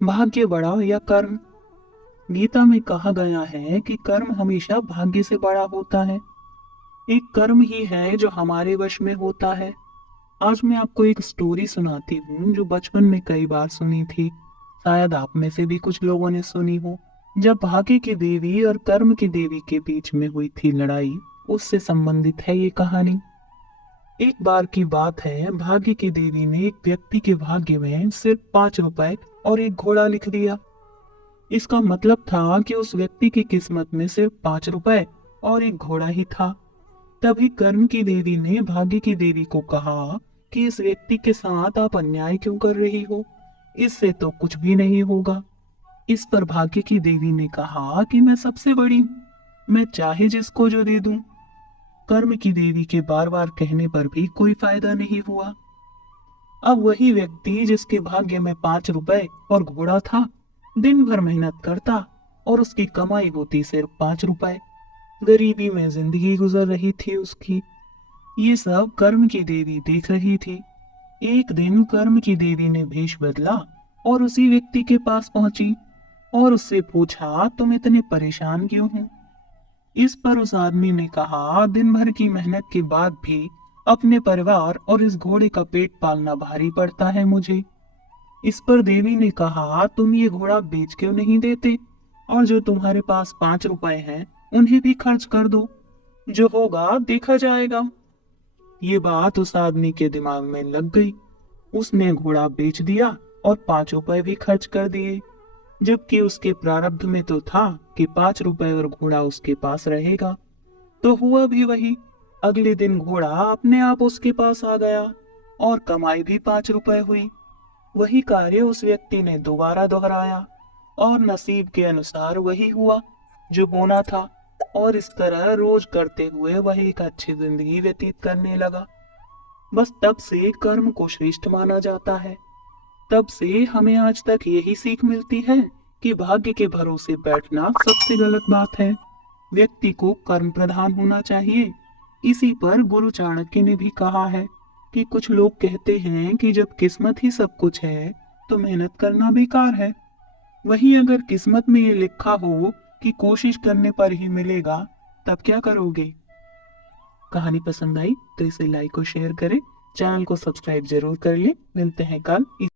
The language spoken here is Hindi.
भाग्य बड़ा या कर्म। गीता में कहा गया है कि कर्म हमेशा भाग्य से बड़ा होता है। एक कर्म ही है जो हमारे वश में होता है। आज मैं आपको एक स्टोरी सुनाती हूँ जो बचपन में कई बार सुनी थी। शायद आप में से भी कुछ लोगों ने सुनी हो। जब भाग्य की देवी और कर्म की देवी के बीच में हुई थी लड़ाई, उससे संबंधित है ये कहानी। एक बार की बात है, भाग्य की देवी ने एक व्यक्ति के भाग्य में सिर्फ 5 रुपए और एक घोड़ा लिख दिया। इसका मतलब था कि उस व्यक्ति की किस्मत में सिर्फ 5 रुपए और एक घोड़ा ही था। तभी कर्म की देवी ने भाग्य की देवी को कहा कि इस व्यक्ति के साथ आप अन्याय क्यों कर रही हो, इससे तो कुछ भी नहीं होगा। इस पर भाग्य की देवी ने कहा कि मैं सबसे बड़ी हूँ, मैं चाहे जिसको जो दे दूं। कर्म की देवी के बार बार कहने पर भी कोई फायदा नहीं हुआ। अब वही व्यक्ति जिसके भाग्य में 5 रुपए और घोड़ा था, दिन भर मेहनत करता और उसकी कमाई होती सिर्फ 5 रुपए। गरीबी में जिंदगी गुजर रही थी उसकी। ये सब कर्म की देवी देख रही थी। एक दिन कर्म की देवी ने भेष बदला और उसी व्यक्ति के पास पहुंची और उससे पूछा, तुम इतने परेशान क्यों हो? इस पर उस आदमी ने कहा, दिन भर की मेहनत के बाद भी अपने परिवार और इस घोड़े का पेट पालना भारी पड़ता है मुझे। इस पर देवी ने कहा, तुम ये घोड़ा बेच क्यों नहीं देते, और जो तुम्हारे पास 5 रुपए हैं उन्हें भी खर्च कर दो, जो होगा देखा जाएगा। ये बात उस आदमी के दिमाग में लग गई। उसने घोड़ा बेच दिया और 5 रुपए भी खर्च कर दिए, जबकि उसके प्रारब्ध में तो था कि 5 रुपए और घोड़ा उसके पास रहेगा। तो हुआ भी वही। अगले दिन घोड़ा अपने आप उसके पास आ गया और कमाई भी 5 रुपए हुई। वही कार्य उस व्यक्ति ने दोबारा दोहराया और नसीब के अनुसार वही हुआ जो होना था। और इस तरह रोज करते हुए वह एक अच्छी जिंदगी व्यतीत करने लगा। बस तब से कर्म को श्रेष्ठ माना जाता है। तब से हमें आज तक यही सीख मिलती है कि भाग्य के भरोसे बैठना सबसे गलत बात है। व्यक्ति को कर्म प्रधान होना चाहिए। इसी पर गुरु चाणक्य ने भी कहा है कि कुछ लोग कहते हैं कि जब किस्मत ही सब कुछ है तो मेहनत करना बेकार है। वहीं अगर किस्मत में ये लिखा हो कि कोशिश करने पर ही मिलेगा, तब क्या करोगे? कहानी पसंद आई तो इसे लाइक और शेयर करें। चैनल को सब्सक्राइब जरूर कर ले। मिलते हैं कल।